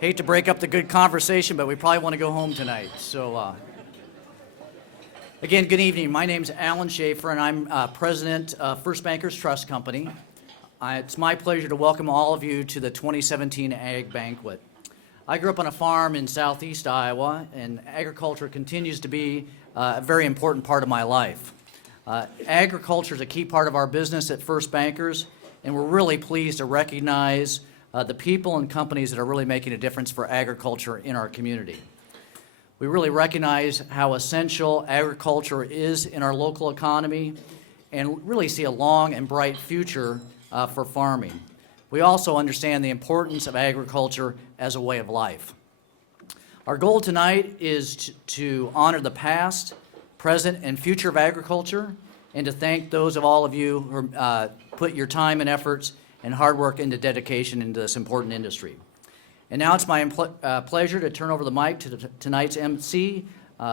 Hate to break up the good conversation, but we probably want to go home tonight. So, again, good evening. My name's Alan Schaefer, and I'm president of First Bankers Trust Company. It's my pleasure to welcome all of you to the 2017 Ag Banquet. I grew up on a farm in southeast Iowa, and agriculture continues to be a very important part of my life. Agriculture is a key part of our business at First Bankers, and we're really pleased to recognize the people and companies that are really making a difference for agriculture in our community. We really recognize how essential agriculture is in our local economy and really see a long and bright future for farming. We also understand the importance of agriculture as a way of life. Our goal tonight is to honor the past, present, and future of agriculture, and to thank those of all of you who put your time and efforts and hard work into dedication into this important industry. And now it's my pleasure to turn over the mic to tonight's MC,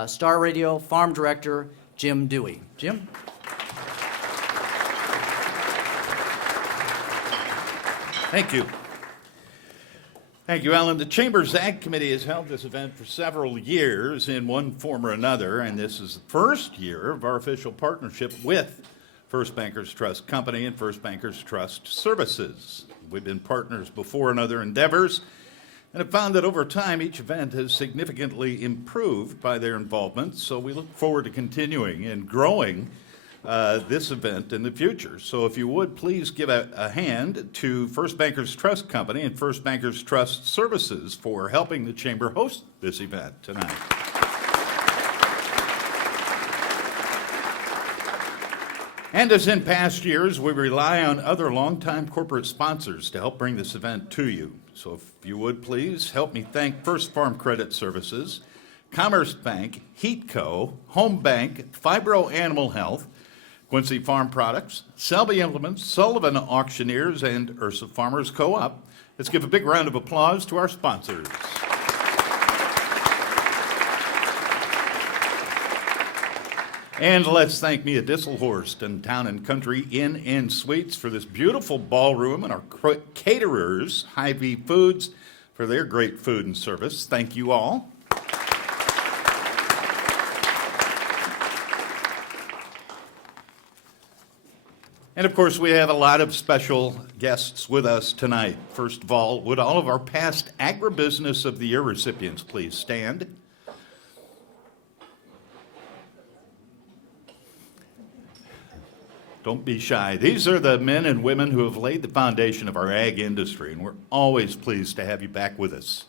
Star Radio Farm Director, Jim Dewey. Jim? Thank you. Thank you, Alan. The Chamber's Ag Committee has held this event for several years in one form or another, and this is the first year of our official partnership with First Bankers Trust Company and First Bankers Trust Services. We've been partners before in other endeavors and have found that over time each event has significantly improved by their involvement, so we look forward to continuing and growing this event in the future. So if you would, please give a hand to First Bankers Trust Company and First Bankers Trust Services for helping the Chamber host this event tonight. And as in past years, we rely on other longtime corporate sponsors to help bring this event to you. So if you would, please help me thank First Farm Credit Services, Commerce Bank, Heatco, Home Bank, Fibro Animal Health, Quincy Farm Products, Selby Implements, Sullivan Auctioneers, and Ursa Farmers Co-op. Let's give a big round of applause to our sponsors. And let's thank Mia Disselhorst and Town & Country Inn and Suites for this beautiful ballroom, and our caterers, Hy-Vee Foods, for their great food and service. Thank you all. And of course, we have a lot of special guests with us tonight. First of all, would all of our past Agribusiness of the Year recipients please stand? Don't be shy. These are the men and women who have laid the foundation of our ag industry, and we're always pleased to have you back with us.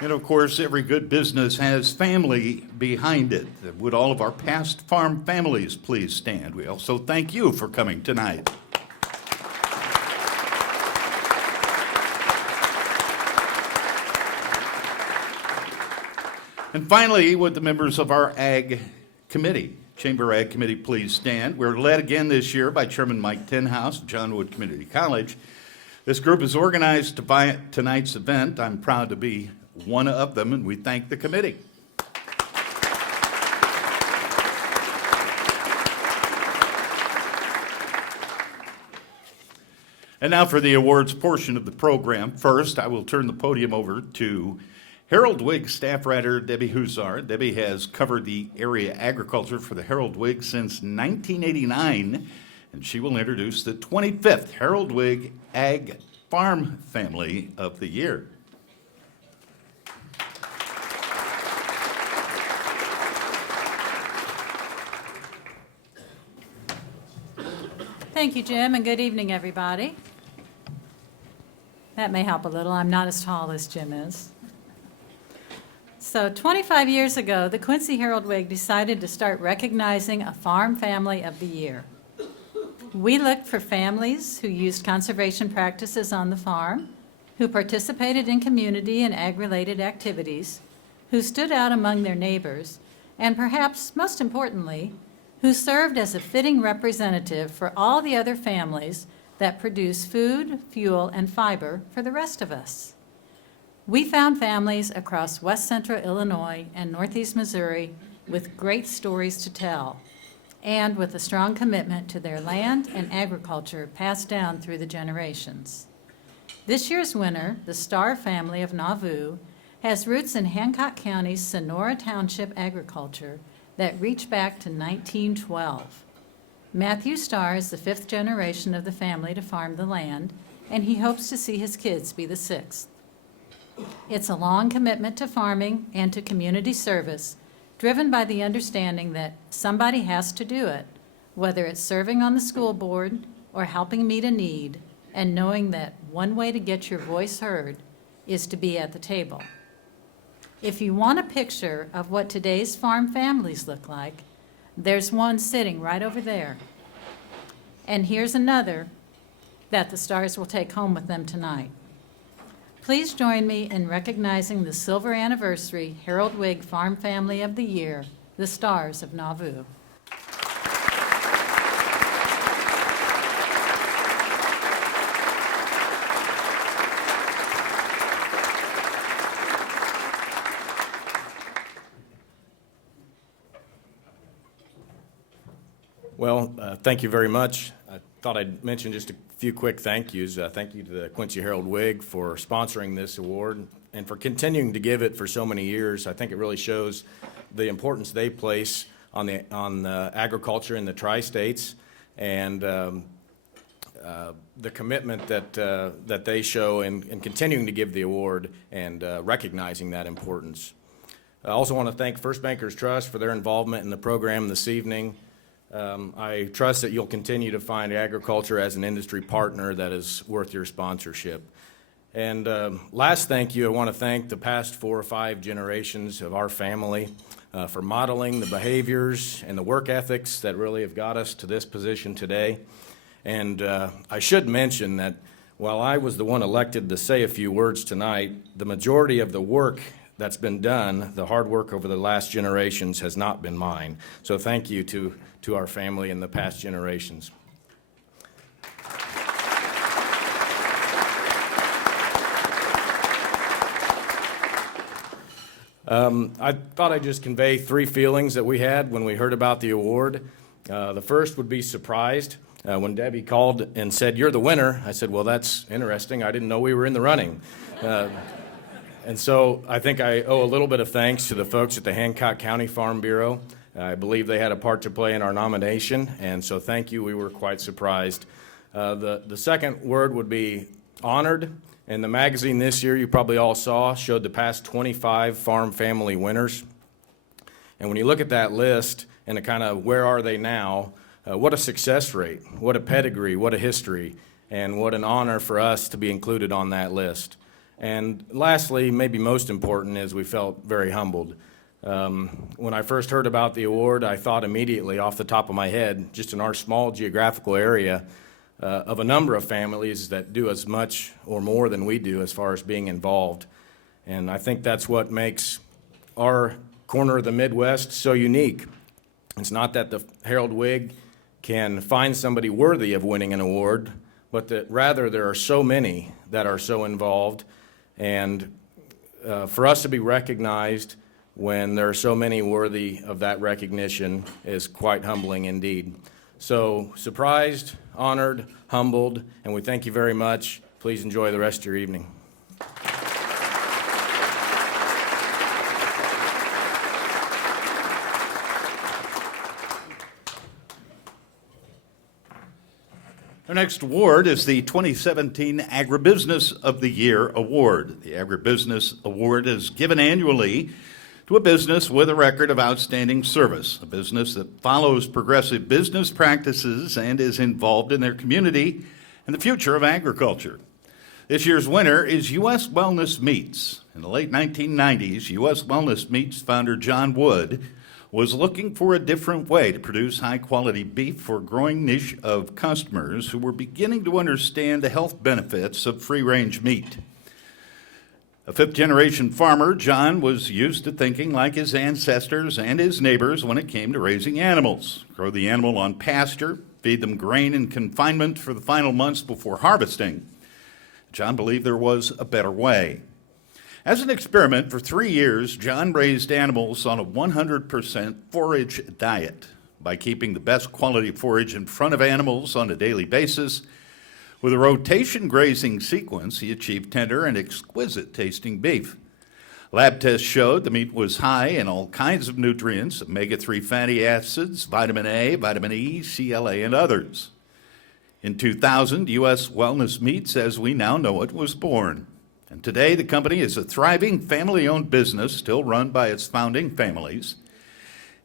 And of course, every good business has family behind it. Would all of our past farm families please stand? We also thank you for coming tonight. And finally, would the members of our Ag Committee, Chamber Ag Committee, please stand? We're led again this year by Chairman Mike Tenhouse of John Wood Community College. This group is organized to buy tonight's event. I'm proud to be one of them, and we thank the committee. And now for the awards portion of the program. First, I will turn the podium over to Herald Whig staff writer Debbie Huszar. Debbie has covered the area agriculture for the Herald Whig since 1989, and she will introduce the 25th Herald Whig Ag Farm Family of the Year. Thank you, Jim, and good evening, everybody. That may help a little. I'm not as tall as Jim is. So 25 years ago, the Quincy Herald Whig decided to start recognizing a farm family of the year. We looked for families who used conservation practices on the farm, who participated in community and ag-related activities, who stood out among their neighbors, and perhaps most importantly, who served as a fitting representative for all the other families that produce food, fuel, and fiber for the rest of us. We found families across West Central Illinois and Northeast Missouri with great stories to tell. and with a strong commitment to their land and agriculture passed down through the generations. This year's winner, the Starr family of Nauvoo, has roots in Hancock County's Sonora Township agriculture that reach back to 1912. Matthew Starr is the fifth generation of the family to farm the land, and he hopes to see his kids be the sixth. It's a long commitment to farming and to community service, driven by the understanding that somebody has to do it, whether it's serving on the school board or helping meet a need, and knowing that one way to get your voice heard is to be at the table. If you want a picture of what today's farm families look like, there's one sitting right over there. And here's another that the Stars will take home with them tonight. Please join me in recognizing the Silver Anniversary Harold Wig Farm Family of the Year, the Stars of Nauvoo. Well, thank you very much. I thought I'd mention just a few quick thank yous. Thank you to the Quincy Herald Whig for sponsoring this award and for continuing to give it for so many years. I think it really shows the importance they place on agriculture in the tri-states and the commitment that they show in continuing to give the award and recognizing that importance. I also want to thank First Bankers Trust for their involvement in the program this evening. I trust that you'll continue to find agriculture as an industry partner that is worth your sponsorship. And last thank you, I want to thank the past 4 or 5 generations of our family for modeling the behaviors and the work ethics that really have got us to this position today. And I should mention that while I was the one elected to say a few words tonight, the majority of the work that's been done, the hard work over the last generations, has not been mine. So thank you to our family in the past generations. I thought I'd just convey 3 feelings that we had when we heard about the award. The first would be surprised. When Debbie called and said, "You're the winner," I said, "Well, that's interesting. I didn't know we were in the running." And so I think I owe a little bit of thanks to the folks at the Hancock County Farm Bureau. I believe they had a part to play in our nomination, and so thank you. We were quite surprised. The second word would be honored. And the magazine this year, you probably all saw, showed the past 25 farm family winners. And when you look at that list and a kind of where are they now, what a success rate, what a pedigree, what a history, and what an honor for us to be included on that list. And lastly, maybe most important, is we felt very humbled. When I first heard about the award, I thought immediately off the top of my head, just in our small geographical area, of a number of families that do as much or more than we do as far as being involved. And I think that's what makes our corner of the Midwest so unique. It's not that the Herald Whig can find somebody worthy of winning an award, but that rather there are so many that are so involved. And for us to be recognized when there are so many worthy of that recognition is quite humbling indeed. So surprised, honored, humbled, and we thank you very much. Please enjoy the rest of your evening. Our next award is the 2017 Agribusiness of the Year Award. The Agribusiness Award is given annually to a business with a record of outstanding service, a business that follows progressive business practices and is involved in their community and the future of agriculture. This year's winner is U.S. Wellness Meats. In the late 1990s, U.S. Wellness Meats founder John Wood was looking for a different way to produce high-quality beef for a growing niche of customers who were beginning to understand the health benefits of free-range meat. A fifth-generation farmer, John was used to thinking like his ancestors and his neighbors when it came to raising animals. Grow the animal on pasture, feed them grain in confinement for the final months before harvesting. John believed there was a better way. As an experiment, for 3 years, John raised animals on a 100% forage diet. by keeping the best quality forage in front of animals on a daily basis. With a rotation grazing sequence, he achieved tender and exquisite tasting beef. Lab tests showed the meat was high in all kinds of nutrients, omega-3 fatty acids, vitamin A, vitamin E, CLA, and others. In 2000, U.S. Wellness Meats, as we now know it, was born. And today, the company is a thriving family-owned business still run by its founding families.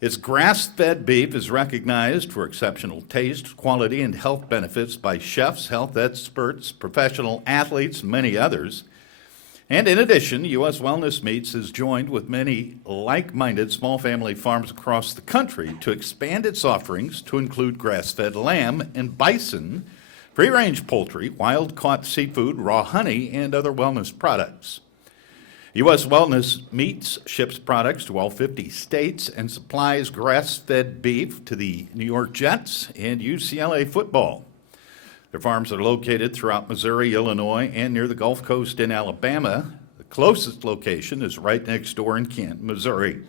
Its grass-fed beef is recognized for exceptional taste, quality, and health benefits by chefs, health experts, professional athletes, and many others. And in addition, U.S. Wellness Meats has joined with many like-minded small family farms across the country to expand its offerings to include grass-fed lamb and bison, free-range poultry, wild-caught seafood, raw honey, and other wellness products. U.S. Wellness Meats ships products to all 50 states and supplies grass-fed beef to the New York Jets and UCLA football. Their farms are located throughout Missouri, Illinois, and near the Gulf Coast in Alabama. The closest location is right next door in Canton, Missouri.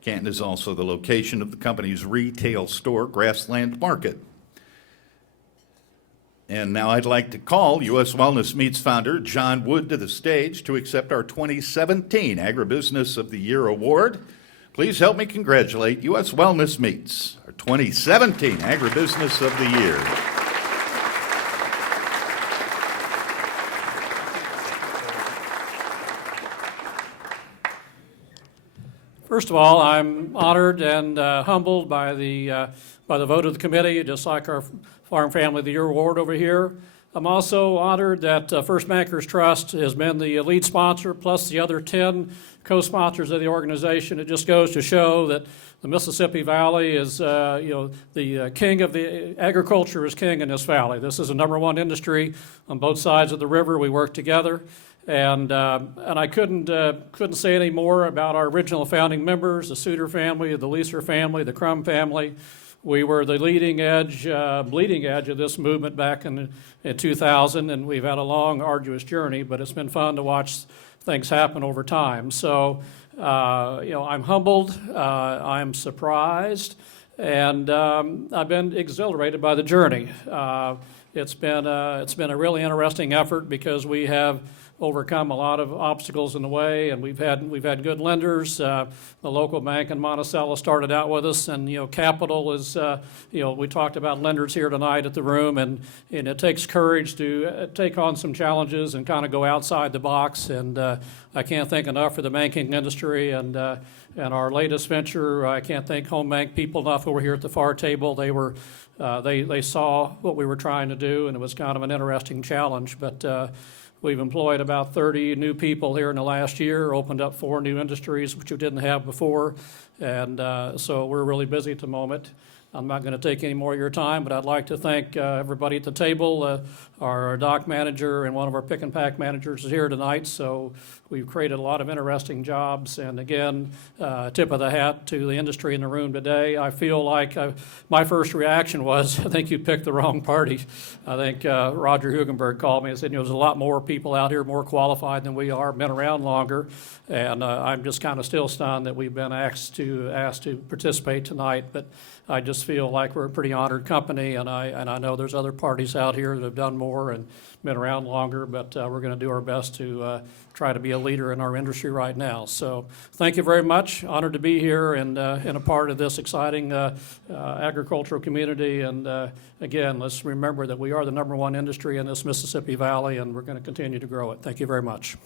Canton is also the location of the company's retail store, Grassland Market. And now I'd like to call U.S. Wellness Meats founder John Wood to the stage to accept our 2017 Agribusiness of the Year Award. Please help me congratulate U.S. Wellness Meats, our 2017 Agribusiness of the Year. First of all, I'm honored and humbled by the vote of the committee, just like our Farm Family of the Year Award over here. I'm also honored that First Bankers Trust has been the lead sponsor, plus the other 10 co-sponsors of the organization. It just goes to show that the Mississippi Valley is, the king of the agriculture is king in this valley. This is a #1 industry on both sides of the river. We work together. And I couldn't say any more about our original founding members, the Suter family, the Leeser family, the Crum family. We were the bleeding edge of this movement back in 2000, and we've had a long, arduous journey, but it's been fun to watch things happen over time. So, I'm humbled, I'm surprised, and I've been exhilarated by the journey. It's been a really interesting effort because we have overcome a lot of obstacles in the way, and we've had good lenders. The local bank in Monticello started out with us, and capital is we talked about lenders here tonight at the room, and it takes courage to take on some challenges and kind of go outside the box. And I can't thank enough for the banking industry and our latest venture. I can't thank Home Bank people enough over here at the far table. They saw what we were trying to do, and it was kind of an interesting challenge, but. We've employed about 30 new people here in the last year, opened up 4 new industries, which we didn't have before, and so we're really busy at the moment. I'm not going to take any more of your time, but I'd like to thank everybody at the table. Our dock manager and one of our pick and pack managers is here tonight, so we've created a lot of interesting jobs. And again, tip of the hat to the industry in the room today. I feel like my first reaction was, I think you picked the wrong party. I think Roger Hugenberg called me and said, there's a lot more people out here more qualified than we are, been around longer. And I'm just kind of still stunned that we've been asked to participate tonight. But I just feel like we're a pretty honored company, and I know there's other parties out here that have done more and been around longer, but we're going to do our best to try to be a leader in our industry right now. So thank you very much. Honored to be here and a part of this exciting agricultural community. And again, let's remember that we are the #1 industry in this Mississippi Valley, and we're going to continue to grow it. Thank you very much.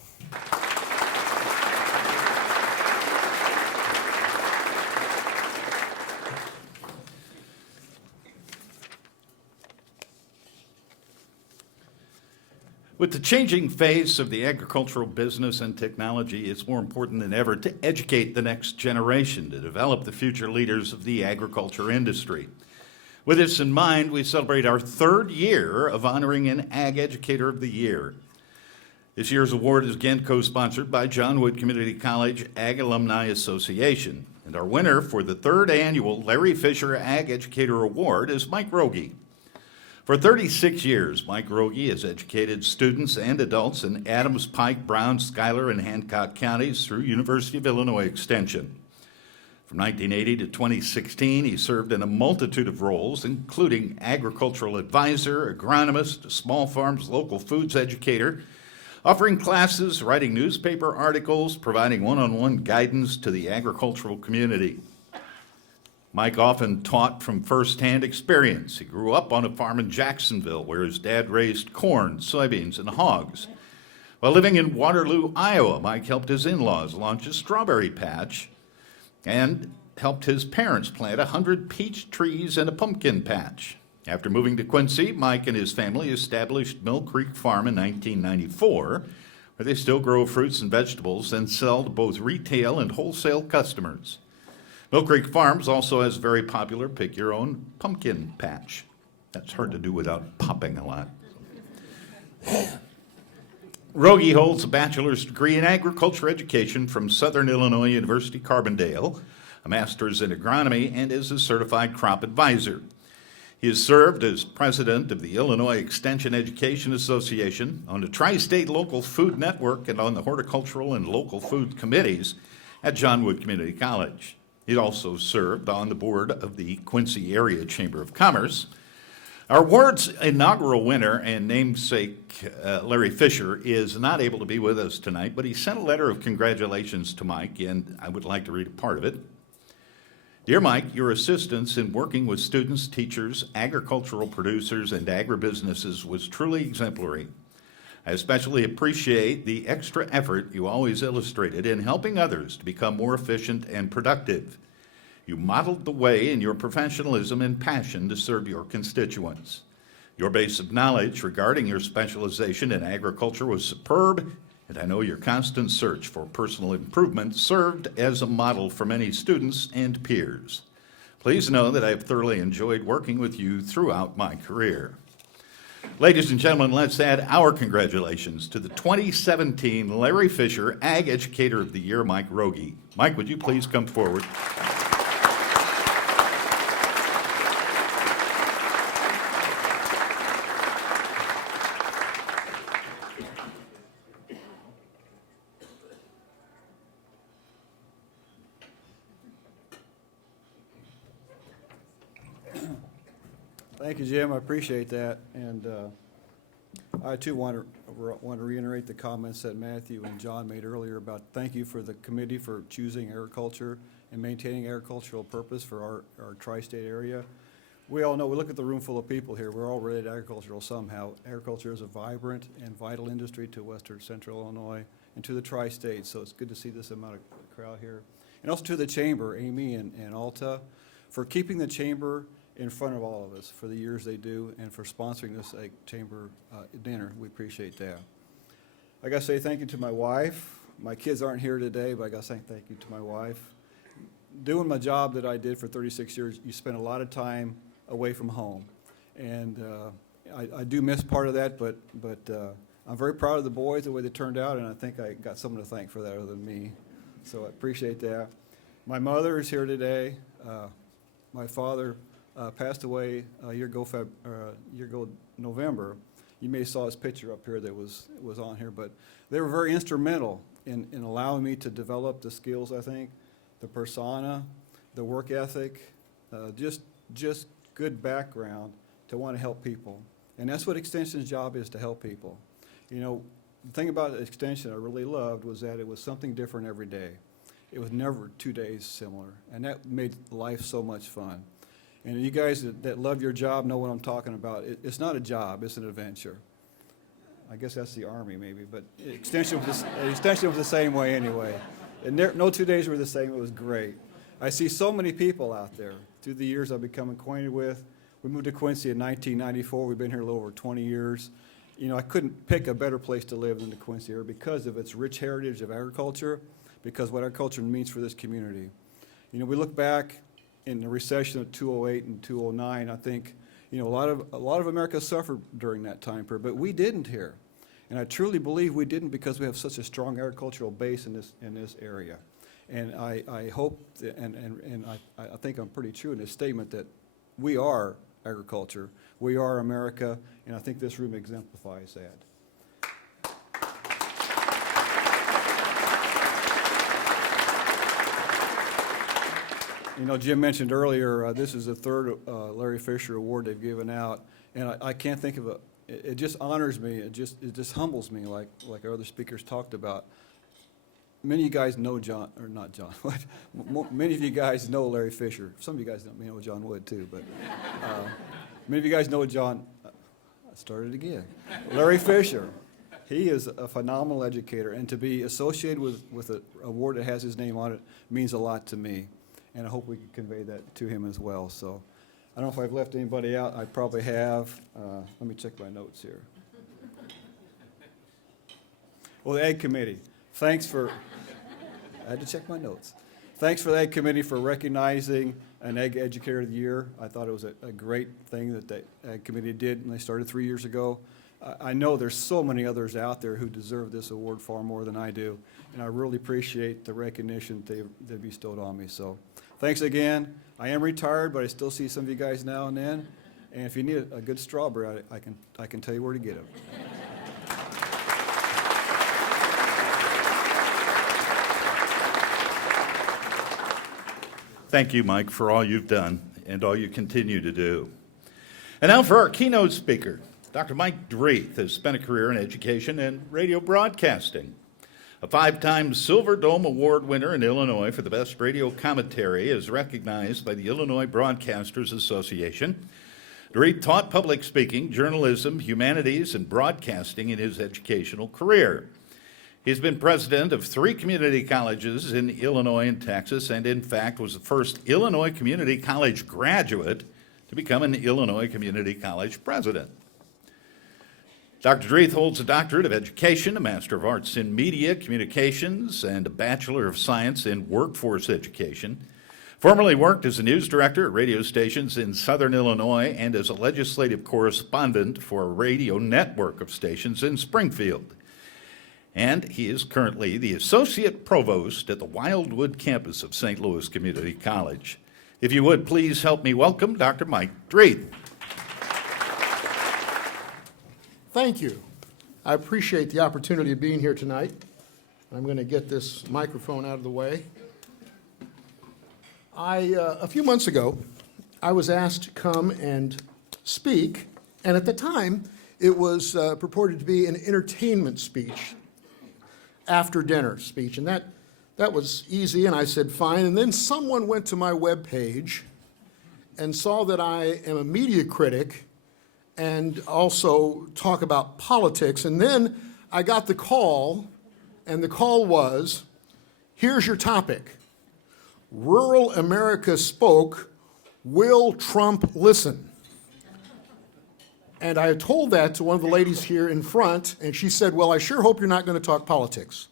With the changing face of the agricultural business and technology, it's more important than ever to educate the next generation to develop the future leaders of the agriculture industry. With this in mind, we celebrate our 3rd year of honoring an Ag Educator of the Year. This year's award is again co-sponsored by John Wood Community College Ag Alumni Association. And our winner for the 3rd annual Larry Fisher Ag Educator Award is Mike Rogie. For 36 years, Mike Rogie has educated students and adults in Adams, Pike, Brown, Schuyler, and Hancock counties through University of Illinois Extension. From 1980 to 2016, he served in a multitude of roles, including agricultural advisor, agronomist, small farms local foods educator, offering classes, writing newspaper articles, providing one-on-one guidance to the agricultural community. Mike often taught from firsthand experience. He grew up on a farm in Jacksonville where his dad raised corn, soybeans, and hogs. While living in Waterloo, Iowa, Mike helped his in-laws launch a strawberry patch and helped his parents plant 100 peach trees and a pumpkin patch. After moving to Quincy, Mike and his family established Mill Creek Farm in 1994, where they still grow fruits and vegetables and sell to both retail and wholesale customers. Mill Creek Farms also has a very popular pick-your-own pumpkin patch. That's hard to do without popping a lot. Rogie holds a bachelor's degree in agriculture education from Southern Illinois University Carbondale, a master's in agronomy, and is a certified crop advisor. He has served as president of the Illinois Extension Education Association, on the Tri-State Local Food Network, and on the horticultural and local food committees at John Wood Community College. He also served on the board of the Quincy Area Chamber of Commerce. Our award's inaugural winner and namesake, Larry Fisher, is not able to be with us tonight, but he sent a letter of congratulations to Mike, and I would like to read a part of it. Dear Mike, your assistance in working with students, teachers, agricultural producers, and agribusinesses was truly exemplary. I especially appreciate the extra effort you always illustrated in helping others to become more efficient and productive. You modeled the way in your professionalism and passion to serve your constituents. Your base of knowledge regarding your specialization in agriculture was superb, and I know your constant search for personal improvement served as a model for many students and peers. Please know that I have thoroughly enjoyed working with you throughout my career. Ladies and gentlemen, let's add our congratulations to the 2017 Larry Fisher Ag Educator of the Year, Mike Rogie. Mike, would you please come forward? Thank you, Jim. I appreciate that. And I, too, want to reiterate the comments that Matthew and John made earlier about thank you for the committee for choosing agriculture and maintaining agricultural purpose for our tri-state area. We all know, we look at the room full of people here, we're all related to agricultural somehow. Agriculture is a vibrant and vital industry to western central Illinois and to the tri-state, so it's good to see this amount of crowd here. And also to the chamber, Amy and Alta, for keeping the chamber in front of all of us for the years they do and for sponsoring this chamber dinner. We appreciate that. I got to say thank you to my wife. My kids aren't here today, but I got to say thank you to my wife. Doing my job that I did for 36 years, you spend a lot of time away from home. And I do miss part of that, but I'm very proud of the boys, the way they turned out, and I think I got someone to thank for that other than me. So I appreciate that. My mother is here today. My father passed away a year ago November. You may have saw his picture up here that was on here, but they were very instrumental in allowing me to develop the skills, I think, the persona, the work ethic, just good background to want to help people. And that's what Extension's job is, to help people. You know, the thing about Extension I really loved was that it was something different every day. It was never 2 days similar, and that made life so much fun. And you guys that love your job know what I'm talking about. It's not a job, it's an adventure. I guess that's the Army maybe, but Extension was the same way anyway. And no 2 days were the same, it was great. I see so many people out there through the years I've become acquainted with. We moved to Quincy in 1994, we've been here a little over 20 years. You know, I couldn't pick a better place to live than the Quincy area because of its rich heritage of agriculture, because what agriculture means for this community. You know, we look back in the recession of 2008 and 2009, I think, you know, a lot of America suffered during that time period, but we didn't here. And I truly believe we didn't because we have such a strong agricultural base in this area. And I hope, and I think I'm pretty true in this statement that we are agriculture, we are America, and I think this room exemplifies that. You know, Jim mentioned earlier, this is the third Larry Fisher Award they've given out, and I can't think of it just honors me, it just humbles me, like our other speakers talked about. Many of you guys know John, or not John, many of you guys know Larry Fisher. Some of you guys don't know John Wood too, but many of you guys know John, I started again, Larry Fisher. He is a phenomenal educator, and to be associated with an award that has his name on it means a lot to me, and I hope we can convey that to him as well. So I don't know if I've left anybody out. I probably have. Let me check my notes here. Well, the Ag Committee, thanks for, I had to check my notes. Thanks for the Ag Committee for recognizing an Ag Educator of the Year. I thought it was a great thing that the Ag Committee did, and they started 3 years ago. I know there's so many others out there who deserve this award far more than I do, and I really appreciate the recognition they bestowed on me. So thanks again. I am retired, but I still see some of you guys now and then, and if you need a good strawberry, I can tell you where to get them. Thank you, Mike, for all you've done and all you continue to do. And now for our keynote speaker. Dr. Mike Dreeth has spent a career in education and radio broadcasting. A 5-time Silver Dome Award winner in Illinois for the best radio commentary is recognized by the Illinois Broadcasters Association. Dreeth taught public speaking, journalism, humanities, and broadcasting in his educational career. He's been president of 3 community colleges in Illinois and Texas, and in fact was the first Illinois Community College graduate to become an Illinois Community College president. Dr. Dreeth holds a doctorate of education, a Master of Arts in Media Communications, and a Bachelor of Science in Workforce Education. Formerly worked as a news director at radio stations in Southern Illinois and as a legislative correspondent for a radio network of stations in Springfield. And he is currently the Associate Provost at the Wildwood campus of St. Louis Community College. If you would, please help me welcome Dr. Mike Dreeth. Thank you. I appreciate the opportunity of being here tonight. I'm going to get this microphone out of the way. A few months ago, I was asked to come and speak, and at the time, it was purported to be an entertainment speech, after dinner speech, and that was easy, and I said fine, and then someone went to my webpage and saw that I am a media critic and also talk about politics. And then I got the call, and the call was, here's your topic. Rural America spoke, will Trump listen? And I told that to one of the ladies here in front, and she said, well, I sure hope you're not going to talk politics.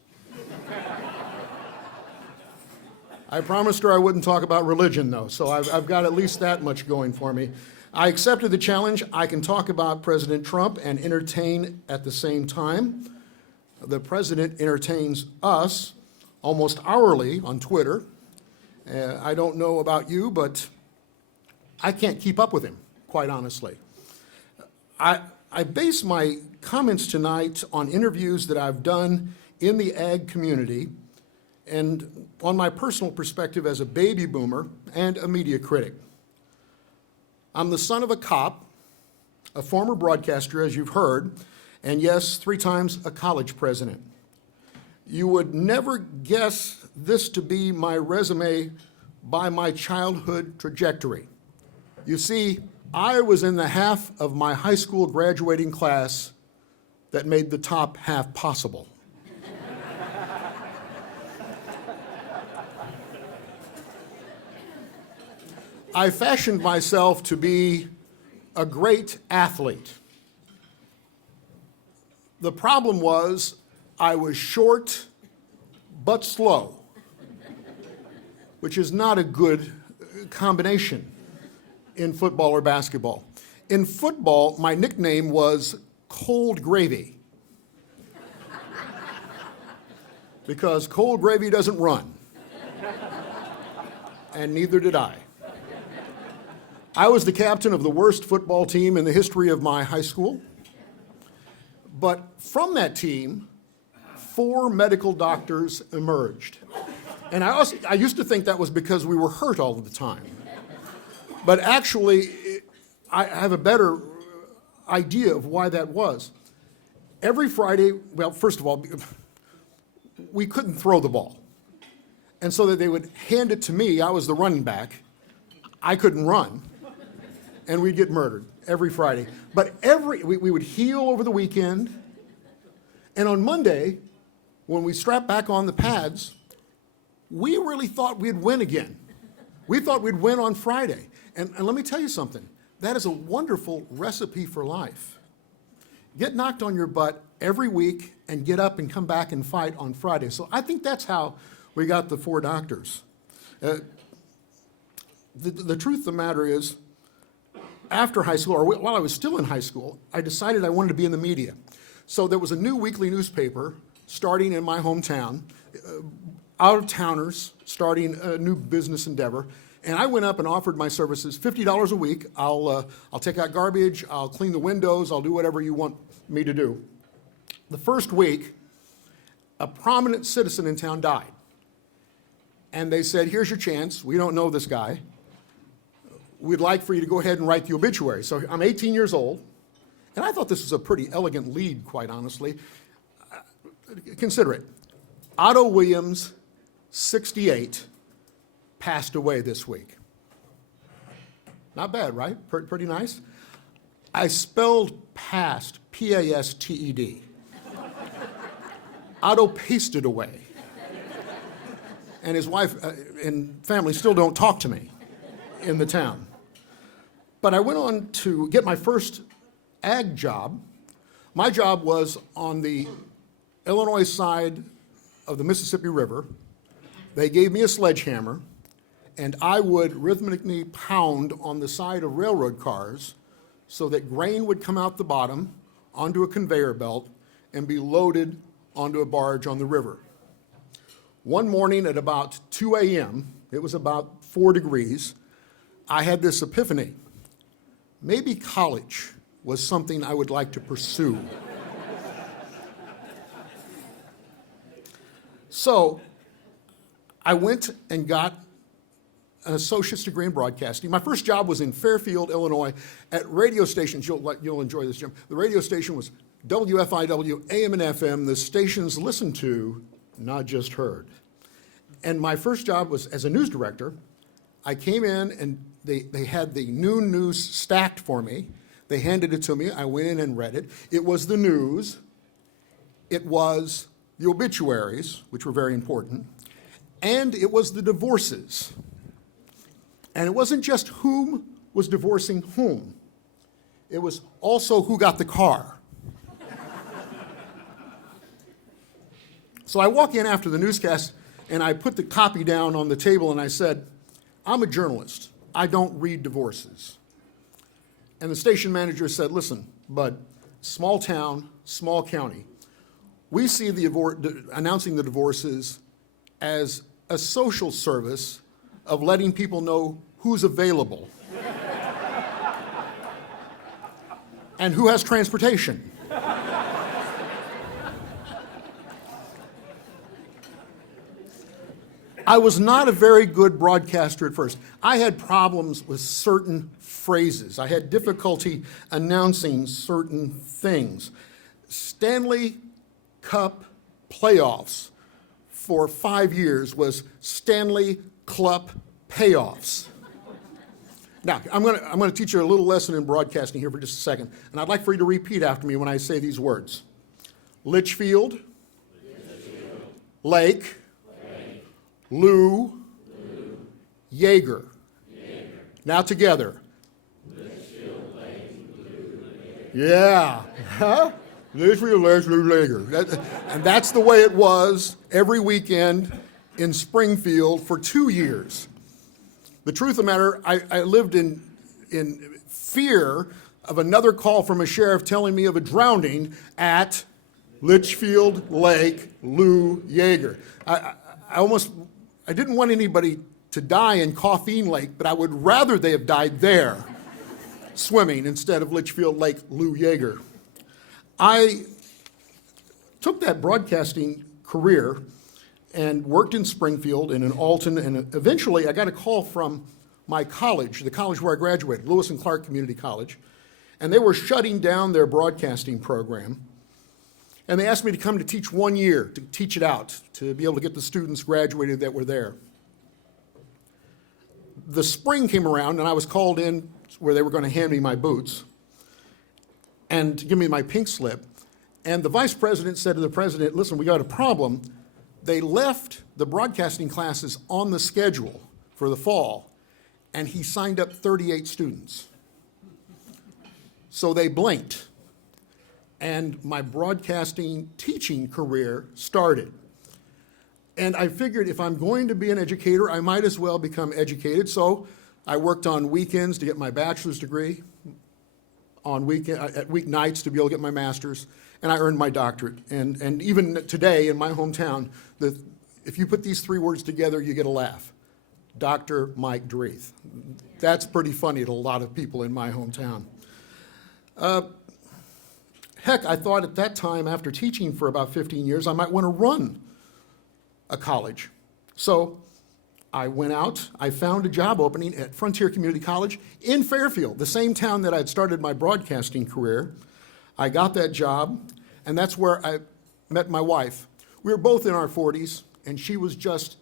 I promised her I wouldn't talk about religion, though, so I've got at least that much going for me. I accepted the challenge. I can talk about President Trump and entertain at the same time. The president entertains us almost hourly on Twitter. I don't know about you, but I can't keep up with him, quite honestly. I base my comments tonight on interviews that I've done in the ag community and on my personal perspective as a baby boomer and a media critic. I'm the son of a cop, a former broadcaster, as you've heard, and yes, 3 times a college president. You would never guess this to be my resume by my childhood trajectory. You see, I was in the half of my high school graduating class that made the top half possible. I fashioned myself to be a great athlete. The problem was I was short but slow, which is not a good combination in football or basketball. In football, my nickname was Cold Gravy, because cold gravy doesn't run, and neither did I. I was the captain of the worst football team in the history of my high school, but from that team, 4 medical doctors emerged. And I used to think that was because we were hurt all the time. But actually, I have a better idea of why that was. Every Friday, well, first of all, we couldn't throw the ball. And so that they would hand it to me. I was the running back. I couldn't run. And we'd get murdered every Friday. But we would heal over the weekend. And on Monday, when we strapped back on the pads, we really thought we'd win again. We thought we'd win on Friday. And let me tell you something. That is a wonderful recipe for life. Get knocked on your butt every week and get up and come back and fight on Friday. So I think that's how we got the 4 doctors. The truth of the matter is, after high school, or while I was still in high school, I decided I wanted to be in the media. So there was a new weekly newspaper starting in my hometown, out-of-towners starting a new business endeavor. And I went up and offered my services, $50 a week. I'll take out garbage, I'll clean the windows, I'll do whatever you want me to do. The first week, a prominent citizen in town died. And they said, here's your chance. We don't know this guy. We'd like for you to go ahead and write the obituary. So I'm 18 years old, and I thought this was a pretty elegant lead, quite honestly. Consider it. Otto Williams, 68, passed away this week. Not bad, right? Pretty nice. I spelled past, P-A-S-T-E-D. Otto pasted away. And his wife and family still don't talk to me in the town. But I went on to get my first ag job. My job was on the Illinois side of the Mississippi River. They gave me a sledgehammer, and I would rhythmically pound on the side of railroad cars so that grain would come out the bottom onto a conveyor belt and be loaded onto a barge on the river. One morning at about 2 a.m., it was about 4 degrees, I had this epiphany. Maybe college was something I would like to pursue. So I went and got an associate's degree in broadcasting. My first job was in Fairfield, Illinois, at radio stations. You'll enjoy this, Jim. The radio station was WFIW, AM and FM, the stations listened to, not just heard. And my first job was as a news director. I came in and they had the noon news stacked for me. They handed it to me. I went in and read it. It was the news. It was the obituaries, which were very important. And it was the divorces. And it wasn't just whom was divorcing whom. It was also who got the car. So I walk in after the newscast, and I put the copy down on the table, and I said, I'm a journalist. I don't read divorces. And the station manager said, listen, bud, small town, small county. We see announcing the divorces as a social service of letting people know who's available and who has transportation. I was not a very good broadcaster at first. I had problems with certain phrases. I had difficulty announcing certain things. Stanley Cup playoffs for 5 years was Stanley Cup payoffs. Now, I'm going to teach you a little lesson in broadcasting here for just a second, and I'd like for you to repeat after me when I say these words. Litchfield, Lake, Lou, Yeager. Now together. Yeah. Huh? Litchfield, Lake, Lou, Yeager. And that's the way it was every weekend in Springfield for 2 years. The truth of the matter, I lived in fear of another call from a sheriff telling me of a drowning at Litchfield Lake, Lou Yeager. I didn't want anybody to die in Coffeen Lake, but I would rather they have died there, swimming, instead of Litchfield Lake, Lou Yeager. I took that broadcasting career and worked in Springfield and in Alton, and eventually I got a call from my college, the college where I graduated, Lewis and Clark Community College, and they were shutting down their broadcasting program. And they asked me to come to teach 1 year, to teach it out, to be able to get the students graduated that were there. The spring came around, and I was called in where they were going to hand me my boots and give me my pink slip. And the vice president said to the president, listen, we got a problem. They left the broadcasting classes on the schedule for the fall, and he signed up 38 students. So they blinked, and my broadcasting teaching career started. And I figured if I'm going to be an educator, I might as well become educated. So I worked on weekends to get my bachelor's degree, at weeknights to be able to get my master's, and I earned my doctorate. And even today in my hometown, if you put these three words together, you get a laugh. Dr. Mike Dreeth. That's pretty funny to a lot of people in my hometown. Heck, I thought at that time, after teaching for about 15 years, I might want to run a college. So I went out, I found a job opening at Frontier Community College in Fairfield, the same town that I'd started my broadcasting career. I got that job, and that's where I met my wife. We were both in our 40s, and she was just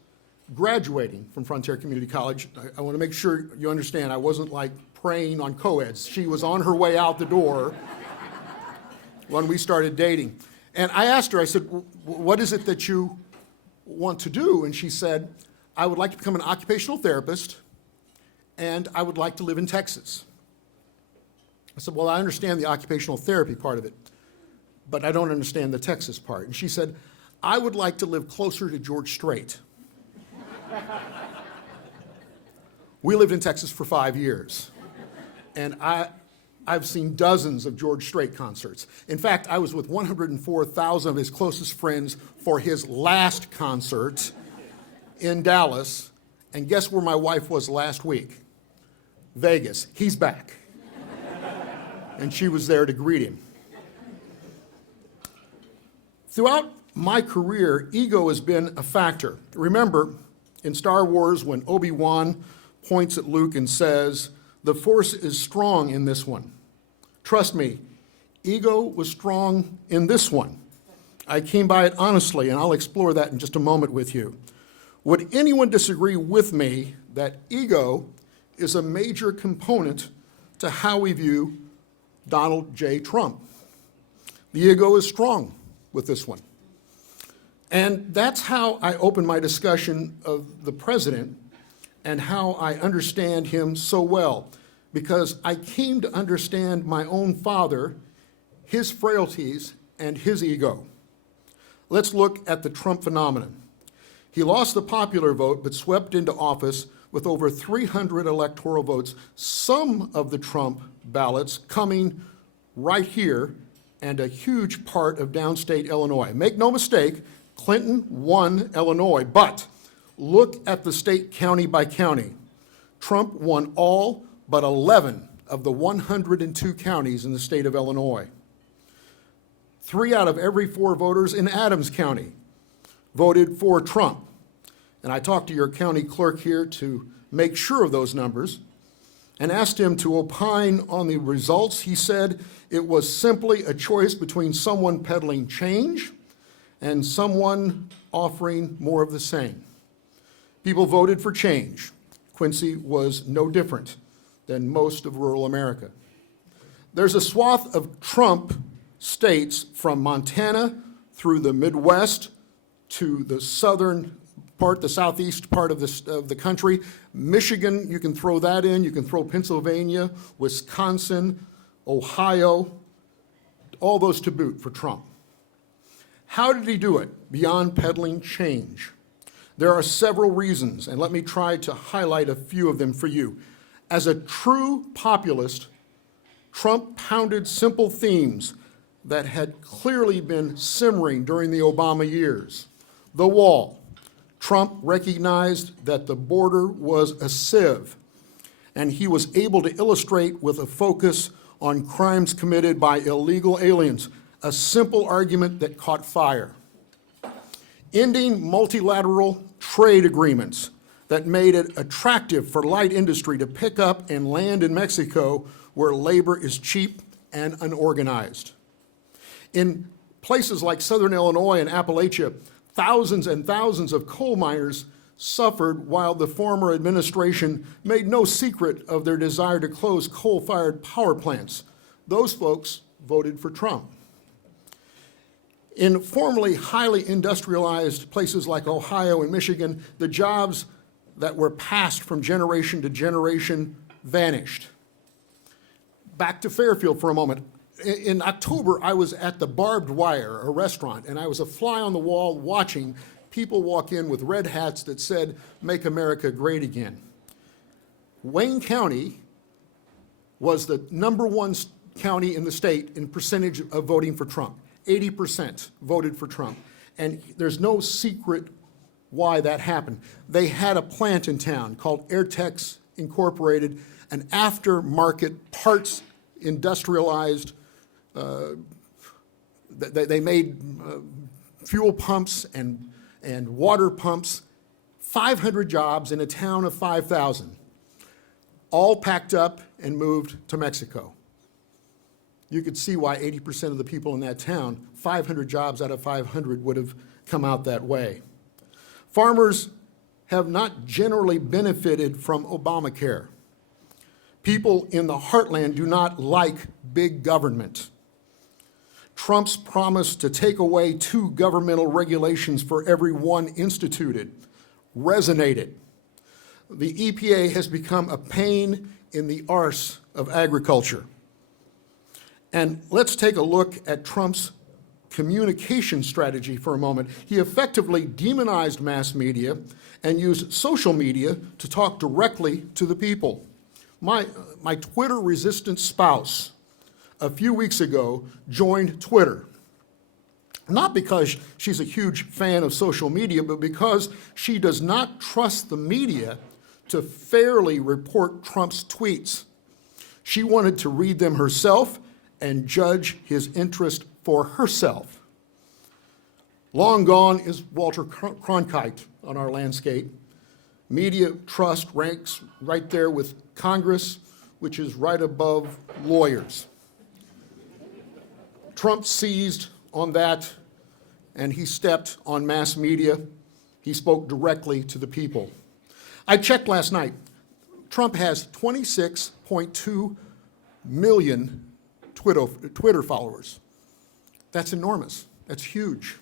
graduating from Frontier Community College. I want to make sure you understand, I wasn't like preying on co-eds. She was on her way out the door when we started dating. And I asked her, I said, what is it that you want to do? And she said, I would like to become an occupational therapist, and I would like to live in Texas. I said, well, I understand the occupational therapy part of it, but I don't understand the Texas part. And she said, I would like to live closer to George Strait. We lived in Texas for 5 years, and I've seen dozens of George Strait concerts. In fact, I was with 104,000 of his closest friends for his last concert in Dallas, and guess where my wife was last week? Vegas. He's back. And she was there to greet him. Throughout my career, ego has been a factor. Remember, in Star Wars, when Obi-Wan points at Luke and says, the Force is strong in this one. Trust me, ego was strong in this one. I came by it honestly, and I'll explore that in just a moment with you. Would anyone disagree with me that ego is a major component to how we view Donald J. Trump? The ego is strong with this one. And that's how I open my discussion of the president and how I understand him so well, because I came to understand my own father, his frailties, and his ego. Let's look at the Trump phenomenon. He lost the popular vote, but swept into office with over 300 electoral votes, some of the Trump ballots coming right here, and a huge part of downstate Illinois. Make no mistake, Clinton won Illinois, but look at the state county by county. Trump won all but 11 of the 102 counties in the state of Illinois. 3 out of every 4 voters in Adams County voted for Trump. And I talked to your county clerk here to make sure of those numbers and asked him to opine on the results. He said it was simply a choice between someone peddling change and someone offering more of the same. People voted for change. Quincy was no different than most of rural America. There's a swath of Trump states from Montana through the Midwest to the southern part, the southeast part of the country. Michigan, you can throw that in. You can throw Pennsylvania, Wisconsin, Ohio, all those to boot for Trump. How did he do it beyond peddling change? There are several reasons, and let me try to highlight a few of them for you. As a true populist, Trump pounded simple themes that had clearly been simmering during the Obama years. The wall. Trump recognized that the border was a sieve, and he was able to illustrate with a focus on crimes committed by illegal aliens, a simple argument that caught fire. ending multilateral trade agreements that made it attractive for light industry to pick up and land in Mexico where labor is cheap and unorganized. In places like Southern Illinois and Appalachia, thousands and thousands of coal miners suffered while the former administration made no secret of their desire to close coal-fired power plants. Those folks voted for Trump. In formerly highly industrialized places like Ohio and Michigan, the jobs that were passed from generation to generation vanished. Back to Fairfield for a moment. In October, I was at the Barbed Wire, a restaurant, and I was a fly on the wall watching people walk in with red hats that said, "Make America Great Again." Wayne County was the #1 county in the state in percentage of voting for Trump. 80% voted for Trump. And there's no secret why that happened. They had a plant in town called Airtex Incorporated, an aftermarket parts industrialized. They made fuel pumps and water pumps. 500 jobs in a town of 5,000, all packed up and moved to Mexico. You could see why 80% of the people in that town, 500 jobs out of 500, would have come out that way. Farmers have not generally benefited from Obamacare. People in the heartland do not like big government. Trump's promise to take away 2 governmental regulations for every 1 instituted resonated. The EPA has become a pain in the arse of agriculture. And let's take a look at Trump's communication strategy for a moment. He effectively demonized mass media and used social media to talk directly to the people. My Twitter-resistant spouse, a few weeks ago, joined Twitter. Not because she's a huge fan of social media, but because she does not trust the media to fairly report Trump's tweets. She wanted to read them herself and judge his interest for herself. Long gone is Walter Cronkite on our landscape. Media trust ranks right there with Congress, which is right above lawyers. Trump seized on that, and he stepped on mass media. He spoke directly to the people. I checked last night. Trump has 26.2 million Twitter followers. That's enormous. That's huge.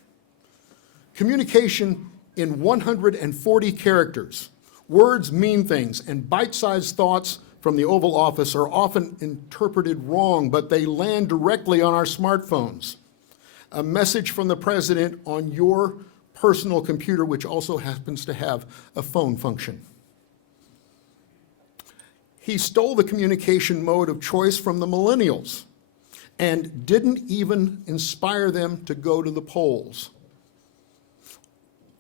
Communication in 140 characters. Words mean things, and bite-sized thoughts from the Oval Office are often interpreted wrong, but they land directly on our smartphones. A message from the president on your personal computer, which also happens to have a phone function. He stole the communication mode of choice from the millennials and didn't even inspire them to go to the polls.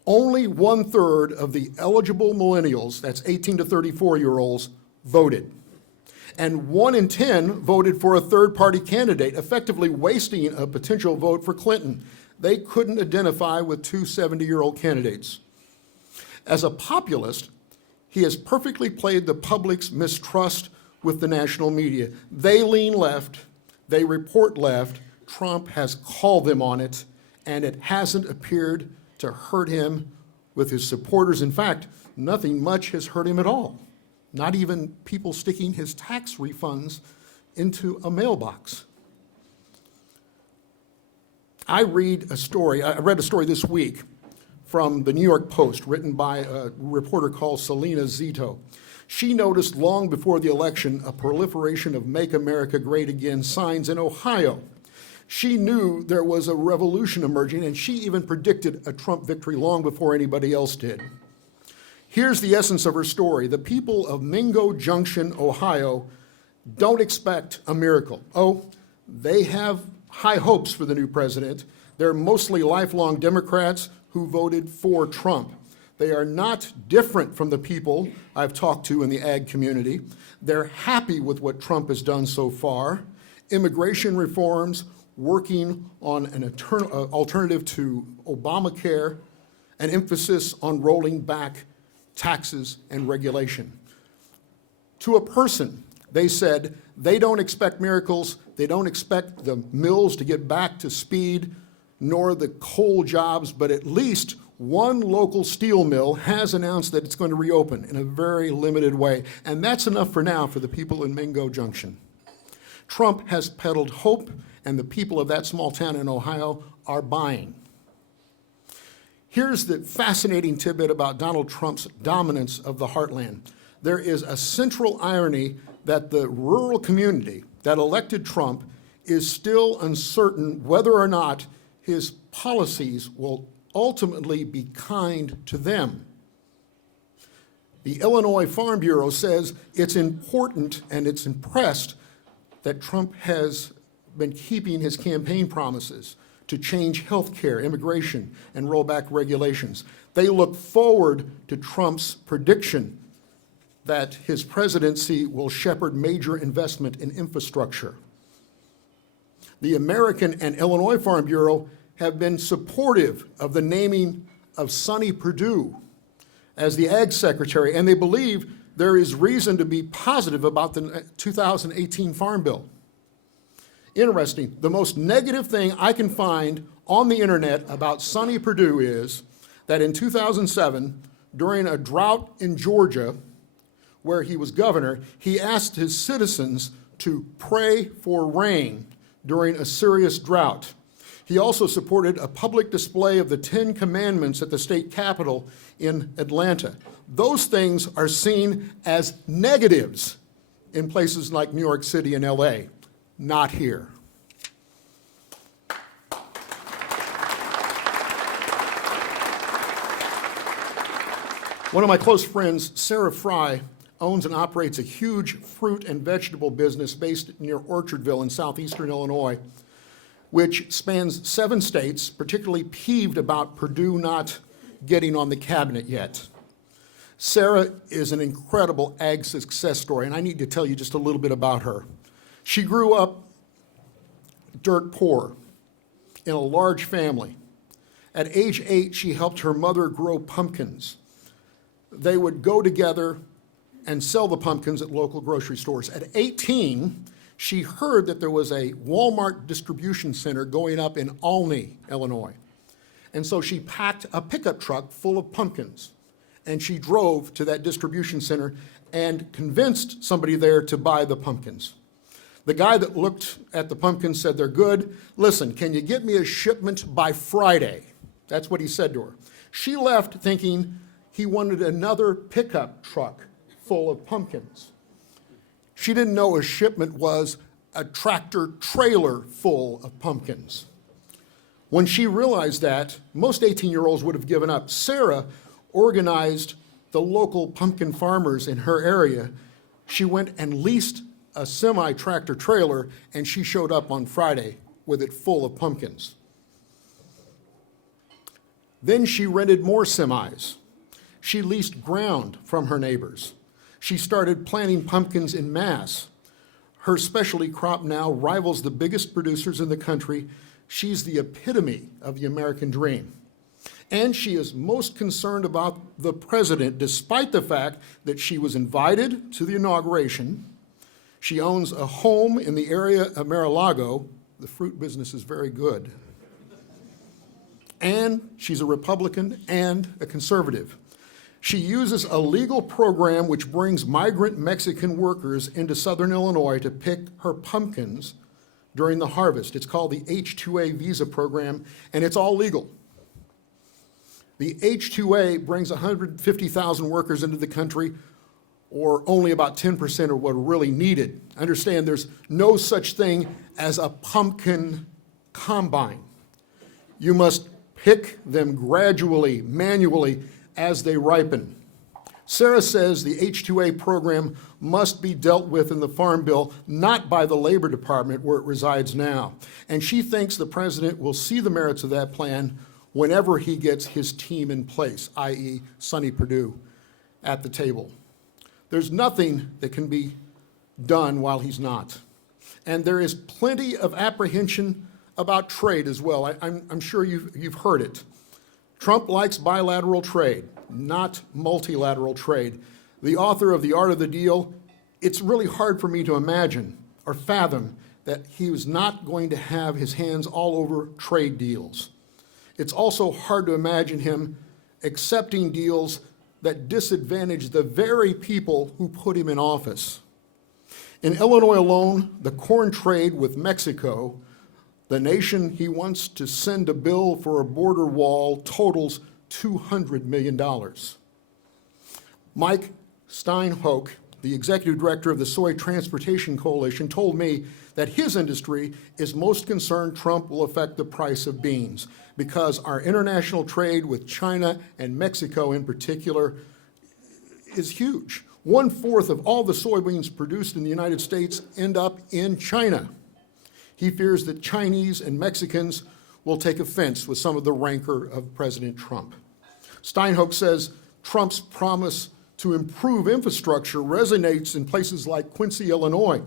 Only 1/3 of the eligible millennials, that's 18 to 34-year-olds, voted. And 1 in 10 voted for a third-party candidate, effectively wasting a potential vote for Clinton. They couldn't identify with 2 70-year-old candidates. As a populist, he has perfectly played the public's mistrust with the national media. They lean left, they report left. Trump has called them on it, and it hasn't appeared to hurt him with his supporters. In fact, nothing much has hurt him at all. Not even people sticking his tax refunds into a mailbox. I read a story this week from the New York Post, written by a reporter called Selena Zito. She noticed long before the election a proliferation of Make America Great Again signs in Ohio. She knew there was a revolution emerging, and she even predicted a Trump victory long before anybody else did. Here's the essence of her story. The people of Mingo Junction, Ohio, don't expect a miracle. Oh, they have high hopes for the new president. They're mostly lifelong Democrats who voted for Trump. They are not different from the people I've talked to in the ag community. They're happy with what Trump has done so far. Immigration reforms, working on an alternative to Obamacare, an emphasis on rolling back taxes and regulation. To a person, they said they don't expect miracles, they don't expect the mills to get back to speed, nor the coal jobs, but at least one local steel mill has announced that it's going to reopen in a very limited way. And that's enough for now for the people in Mingo Junction. Trump has peddled hope, and the people of that small town in Ohio are buying. Here's the fascinating tidbit about Donald Trump's dominance of the heartland. There is a central irony that the rural community that elected Trump is still uncertain whether or not his policies will ultimately be kind to them. The Illinois Farm Bureau says it's important and it's impressed that Trump has been keeping his campaign promises to change health care, immigration, and roll back regulations. They look forward to Trump's prediction that his presidency will shepherd major investment in infrastructure. The American and Illinois Farm Bureau have been supportive of the naming of Sonny Perdue as the Ag Secretary, and they believe there is reason to be positive about the 2018 Farm Bill. Interesting, the most negative thing I can find on the internet about Sonny Perdue is that in 2007, during a drought in Georgia, where he was governor, he asked his citizens to pray for rain during a serious drought. He also supported a public display of the 10 Commandments at the state capitol in Atlanta. Those things are seen as negatives in places like New York City and LA, not here. One of my close friends, Sarah Fry, owns and operates a huge fruit and vegetable business based near Orchardville in southeastern Illinois, which spans 7 states, particularly peeved about Perdue not getting on the cabinet yet. Sarah is an incredible ag success story, and I need to tell you just a little bit about her. She grew up dirt poor in a large family. At age 8, she helped her mother grow pumpkins. They would go together and sell the pumpkins at local grocery stores. At 18, she heard that there was a Walmart distribution center going up in Olney, Illinois. And so she packed a pickup truck full of pumpkins, and she drove to that distribution center and convinced somebody there to buy the pumpkins. The guy that looked at the pumpkins said, "They're good. Listen, can you get me a shipment by Friday?" That's what he said to her. She left thinking he wanted another pickup truck full of pumpkins. She didn't know a shipment was a tractor trailer full of pumpkins. When she realized that, most 18-year-olds would have given up. Sarah organized the local pumpkin farmers in her area. She went and leased a semi-tractor trailer, and she showed up on Friday with it full of pumpkins. Then she rented more semis. She leased ground from her neighbors. She started planting pumpkins en masse. Her specialty crop now rivals the biggest producers in the country. She's the epitome of the American dream. And she is most concerned about the president, despite the fact that she was invited to the inauguration. She owns a home in the area of Mar-a-Lago. The fruit business is very good. And she's a Republican and a conservative. She uses a legal program which brings migrant Mexican workers into southern Illinois to pick her pumpkins during the harvest. It's called the H-2A visa program, and it's all legal. The H-2A brings 150,000 workers into the country, or only about 10% of what are really needed. Understand, there's no such thing as a pumpkin combine. You must pick them gradually, manually, as they ripen. Sarah says the H-2A program must be dealt with in the Farm Bill, not by the Labor Department where it resides now. And she thinks the president will see the merits of that plan whenever he gets his team in place, i.e. Sonny Perdue, at the table. There's nothing that can be done while he's not. And there is plenty of apprehension about trade as well. I'm sure you've heard it. Trump likes bilateral trade, not multilateral trade. The author of The Art of the Deal, it's really hard for me to imagine or fathom that he was not going to have his hands all over trade deals. It's also hard to imagine him accepting deals that disadvantage the very people who put him in office. In Illinois alone, the corn trade with Mexico, the nation he wants to send a bill for a border wall, totals $200 million. Mike Steinhoek, the executive director of the Soy Transportation Coalition, told me that his industry is most concerned Trump will affect the price of beans because our international trade with China and Mexico in particular is huge. 1/4 of all the soybeans produced in the United States end up in China. He fears that Chinese and Mexicans will take offense with some of the rancor of President Trump. Steinhoek says Trump's promise to improve infrastructure resonates in places like Quincy, Illinois.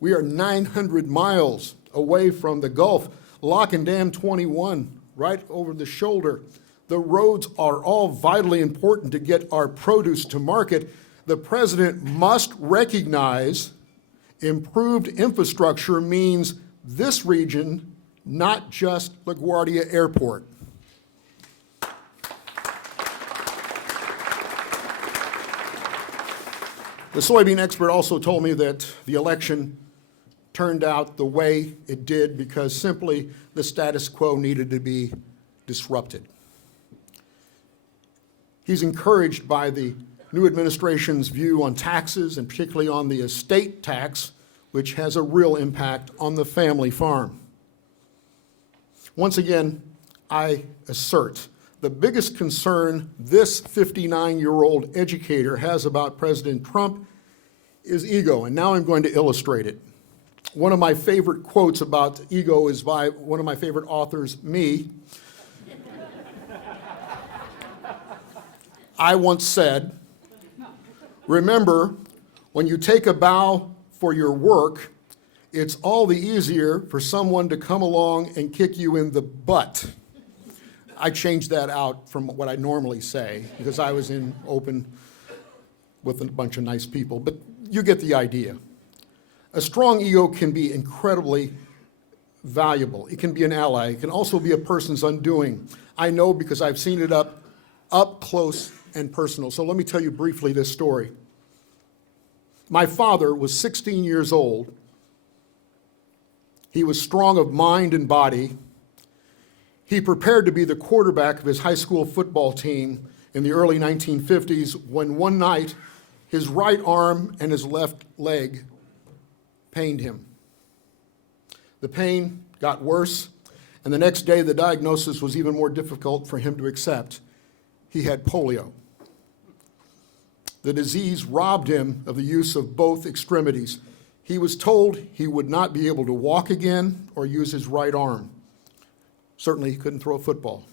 We are 900 miles away from the Gulf. Lock and Dam 21, right over the shoulder. The roads are all vitally important to get our produce to market. The president must recognize improved infrastructure means this region, not just LaGuardia Airport. The soybean expert also told me that the election turned out the way it did because simply the status quo needed to be disrupted. He's encouraged by the new administration's view on taxes and particularly on the estate tax, which has a real impact on the family farm. Once again, I assert the biggest concern this 59-year-old educator has about President Trump is ego, and now I'm going to illustrate it. One of my favorite quotes about ego is by one of my favorite authors, me. I once said, remember, when you take a bow for your work, it's all the easier for someone to come along and kick you in the butt. I changed that out from what I normally say because I was in open with a bunch of nice people, but you get the idea. A strong ego can be incredibly valuable. It can be an ally. It can also be a person's undoing. I know because I've seen it up close and personal. So let me tell you briefly this story. My father was 16 years old. He was strong of mind and body. He prepared to be the quarterback of his high school football team in the early 1950s when one night his right arm and his left leg pained him. The pain got worse, and the next day the diagnosis was even more difficult for him to accept. He had polio. The disease robbed him of the use of both extremities. He was told he would not be able to walk again or use his right arm. Certainly he couldn't throw a football.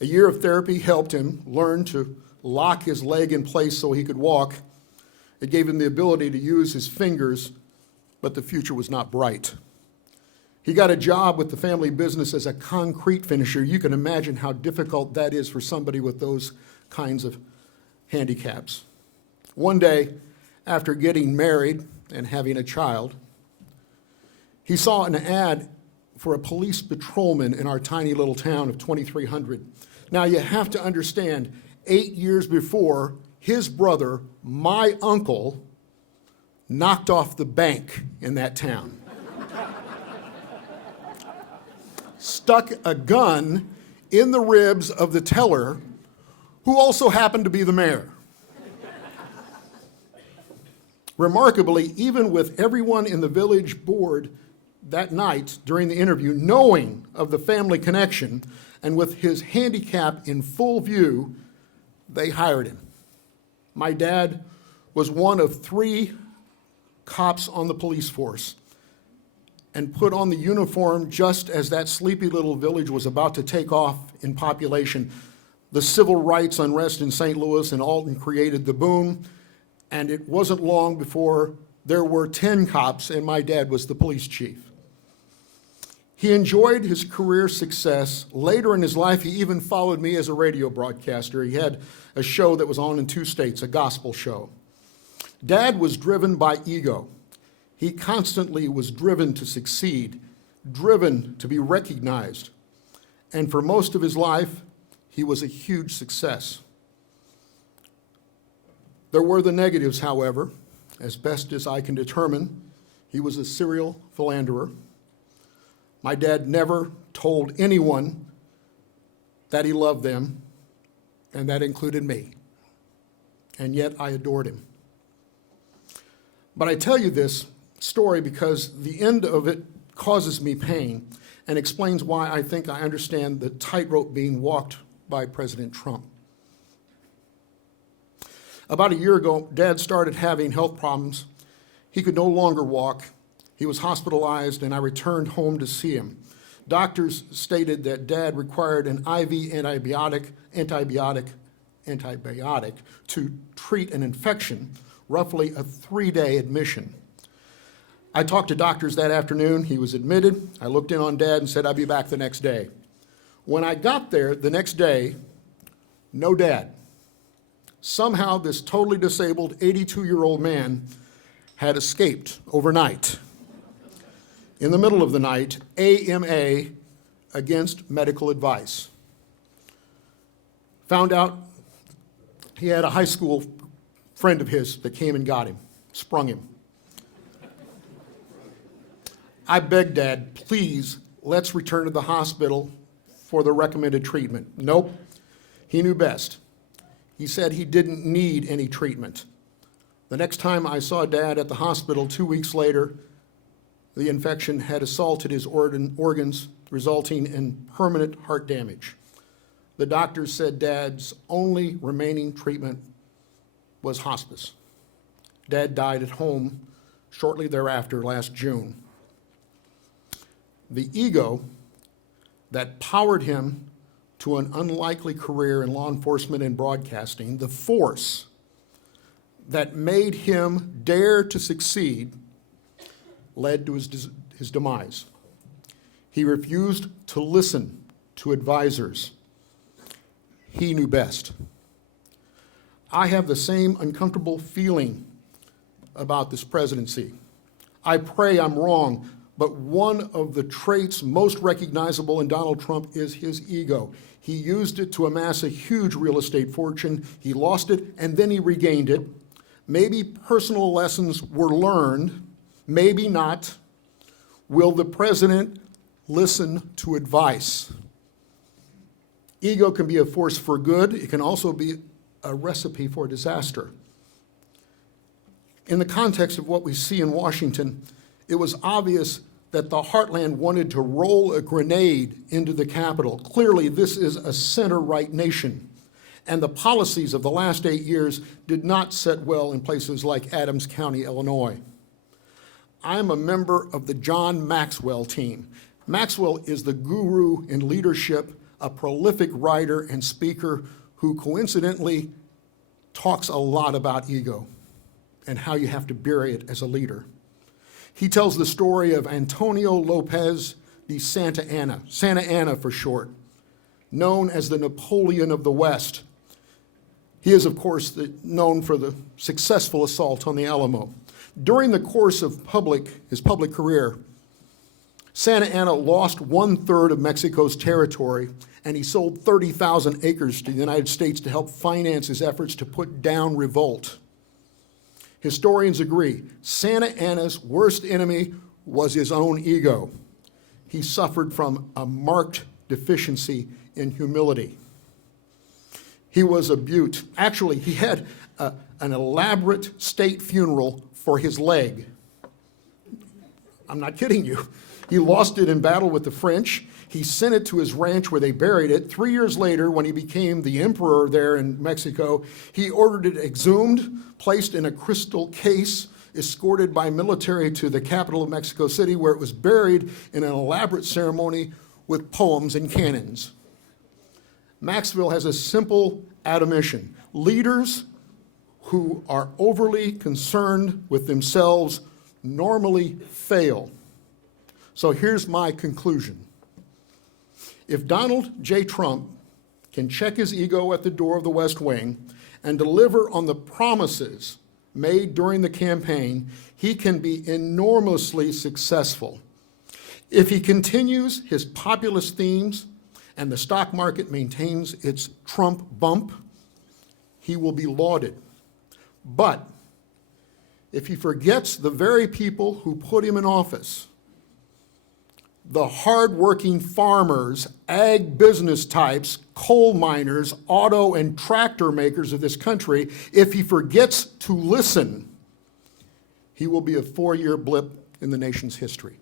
A year of therapy helped him learn to lock his leg in place so he could walk. It gave him the ability to use his fingers, but the future was not bright. He got a job with the family business as a concrete finisher. You can imagine how difficult that is for somebody with those kinds of handicaps. One day, after getting married and having a child, he saw an ad for a police patrolman in our tiny little town of 2,300. Now, you have to understand, 8 years before, his brother, my uncle, knocked off the bank in that town. Stuck a gun in the ribs of the teller, who also happened to be the mayor. Remarkably, even with everyone in the village board that night during the interview knowing of the family connection and with his handicap in full view, they hired him. My dad was one of 3 cops on the police force and put on the uniform just as that sleepy little village was about to take off in population. The civil rights unrest in St. Louis and Alton created the boom, and it wasn't long before there were 10 cops and my dad was the police chief. He enjoyed his career success. Later in his life, he even followed me as a radio broadcaster. He had a show that was on in 2 states, a gospel show. Dad was driven by ego. He constantly was driven to succeed, driven to be recognized. And for most of his life, he was a huge success. There were the negatives, however. As best as I can determine, he was a serial philanderer. My dad never told anyone that he loved them, and that included me. And yet I adored him. But I tell you this story because the end of it causes me pain and explains why I think I understand the tightrope being walked by President Trump. About a year ago, Dad started having health problems. He could no longer walk. He was hospitalized, and I returned home to see him. Doctors stated that Dad required an IV antibiotic to treat an infection, roughly a 3-day admission. I talked to doctors that afternoon. He was admitted. I looked in on Dad and said I'd be back the next day. When I got there the next day, no Dad. Somehow this totally disabled 82-year-old man had escaped overnight. In the middle of the night, AMA against medical advice. Found out he had a high school friend of his that came and got him, sprung him. I begged Dad, please, let's return to the hospital for the recommended treatment. Nope, he knew best. He said he didn't need any treatment. The next time I saw Dad at the hospital 2 weeks later, the infection had assaulted his organs, resulting in permanent heart damage. The doctors said Dad's only remaining treatment was hospice. Dad died at home shortly thereafter, last June. The ego that powered him to an unlikely career in law enforcement and broadcasting, the force that made him dare to succeed, led to his demise. He refused to listen to advisors. He knew best. I have the same uncomfortable feeling about this presidency. I pray I'm wrong, but one of the traits most recognizable in Donald Trump is his ego. He used it to amass a huge real estate fortune. He lost it, and then he regained it. Maybe personal lessons were learned, maybe not. Will the president listen to advice? Ego can be a force for good. It can also be a recipe for disaster. In the context of what we see in Washington, it was obvious that the heartland wanted to roll a grenade into the Capitol. Clearly, this is a center-right nation, and the policies of the last 8 years did not set well in places like Adams County, Illinois. I'm a member of the John Maxwell team. Maxwell is the guru in leadership, a prolific writer and speaker who coincidentally talks a lot about ego and how you have to bury it as a leader. He tells the story of Antonio Lopez de Santa Anna for short, known as the Napoleon of the West. He is, of course, known for the successful assault on the Alamo. During the course of his public career, Santa Anna lost 1/3 of Mexico's territory, and he sold 30,000 acres to the United States to help finance his efforts to put down revolt. Historians agree, Santa Anna's worst enemy was his own ego. He suffered from a marked deficiency in humility. He was a beaut. Actually, he had an elaborate state funeral for his leg. I'm not kidding you. He lost it in battle with the French. He sent it to his ranch where they buried it. 3 years later, when he became the emperor there in Mexico, he ordered it exhumed, placed in a crystal case, escorted by military to the capital of Mexico City, where it was buried in an elaborate ceremony with poems and cannons. Maxwell has a simple admonition. Leaders who are overly concerned with themselves normally fail. So here's my conclusion. If Donald J. Trump can check his ego at the door of the West Wing and deliver on the promises made during the campaign, he can be enormously successful. If he continues his populist themes and the stock market maintains its Trump bump, he will be lauded. But if he forgets the very people who put him in office, the hardworking farmers, ag business types, coal miners, auto and tractor makers of this country, if he forgets to listen, he will be a 4-year blip in the nation's history.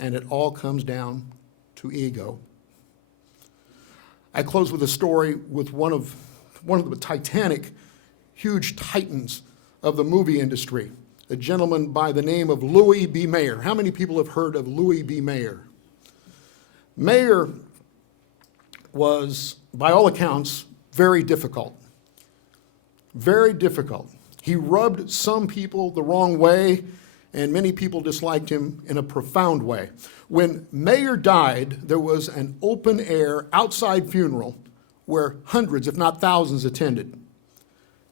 And it all comes down to ego. I close with a story with one of the titanic, huge titans of the movie industry, a gentleman by the name of Louis B. Mayer. How many people have heard of Louis B. Mayer? Mayer was, by all accounts, very difficult. Very difficult. He rubbed some people the wrong way, and many people disliked him in a profound way. When Mayer died, there was an open-air, outside funeral where hundreds, if not thousands, attended.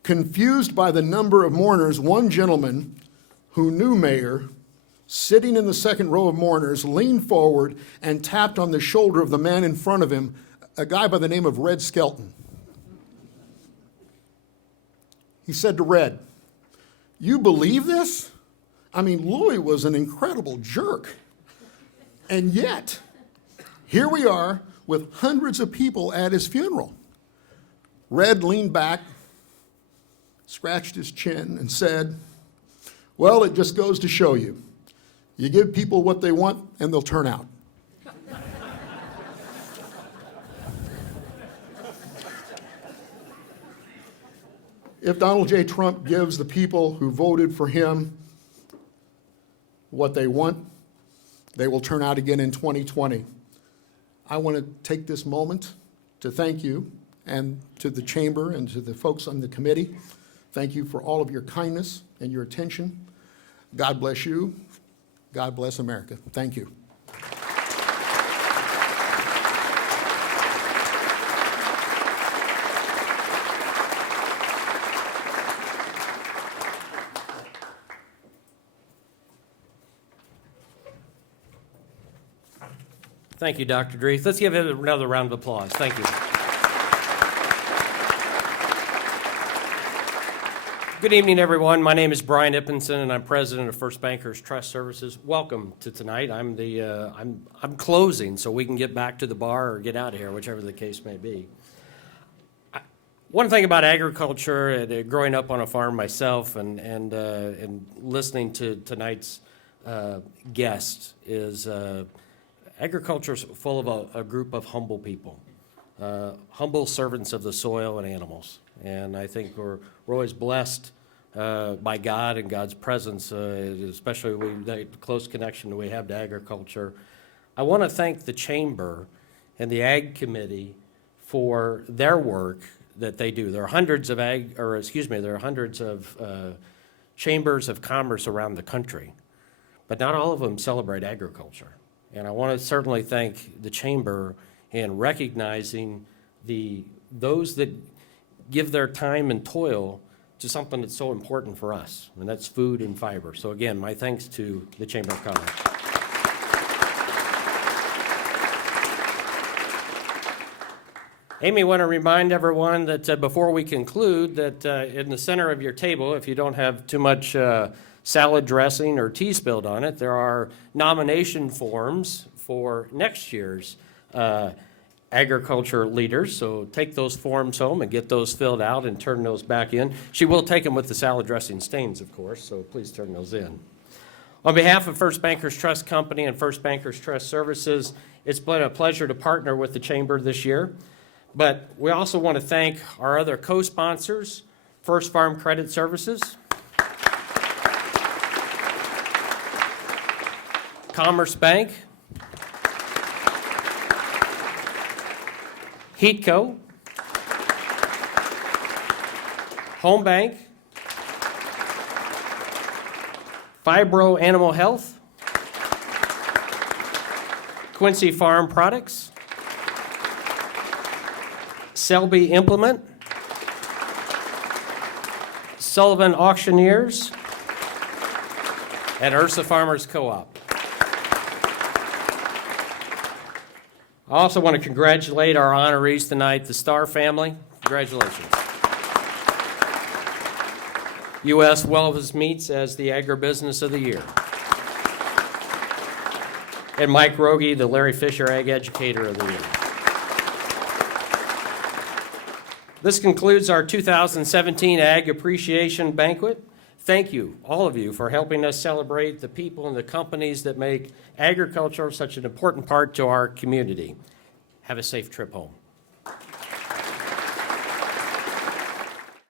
Confused by the number of mourners, one gentleman who knew Mayer, sitting in the second row of mourners, leaned forward and tapped on the shoulder of the man in front of him, a guy by the name of Red Skelton. He said to Red, "You believe this? I mean, Louis was an incredible jerk. And yet, here we are with hundreds of people at his funeral." Red leaned back, scratched his chin, and said, "Well, it just goes to show you. You give people what they want, and they'll turn out." If Donald J. Trump gives the people who voted for him what they want, they will turn out again in 2020. I want to take this moment to thank you and to the chamber and to the folks on the committee. Thank you for all of your kindness and your attention. God bless you. God bless America. Thank you. Thank you, Dr. Drees. Let's give him another round of applause. Thank you. Good evening, everyone. My name is Brian Ippenson, and I'm president of First Bankers Trust Services. Welcome to tonight. I'm closing, so we can get back to the bar or get out of here, whichever the case may be. One thing about agriculture, and growing up on a farm myself, and listening to tonight's guest, is agriculture is full of a group of humble people, humble servants of the soil and animals. And I think we're always blessed by God and God's presence, especially the close connection that we have to agriculture. I want to thank the Chamber and the Ag Committee for their work that they do. There are hundreds of chambers of commerce around the country, but not all of them celebrate agriculture. And I want to certainly thank the Chamber in recognizing those that give their time and toil to something that's so important for us, and that's food and fiber. So again, my thanks to the Chamber of Commerce. Amy, I want to remind everyone that before we conclude, that in the center of your table, if you don't have too much salad dressing or tea spilled on it, there are nomination forms for next year's agriculture leaders. So take those forms home and get those filled out and turn those back in. She will take them with the salad dressing stains, of course, so please turn those in. On behalf of First Bankers Trust Company and First Bankers Trust Services, it's been a pleasure to partner with the Chamber this year. But we also want to thank our other co-sponsors, First Farm Credit Services, Commerce Bank, Heatco, Home Bank, Fibro Animal Health, Quincy Farm Products, Selby Implement, Sullivan Auctioneers, and Ursa Farmers Co-op. I also want to congratulate our honorees tonight, the Starr family. Congratulations. U.S. Wellness Meats as the Agribusiness of the Year. And Mike Rogie, the Larry Fisher Ag Educator of the Year. This concludes our 2017 Ag Appreciation Banquet. Thank you, all of you, for helping us celebrate the people and the companies that make agriculture such an important part to our community. Have a safe trip home.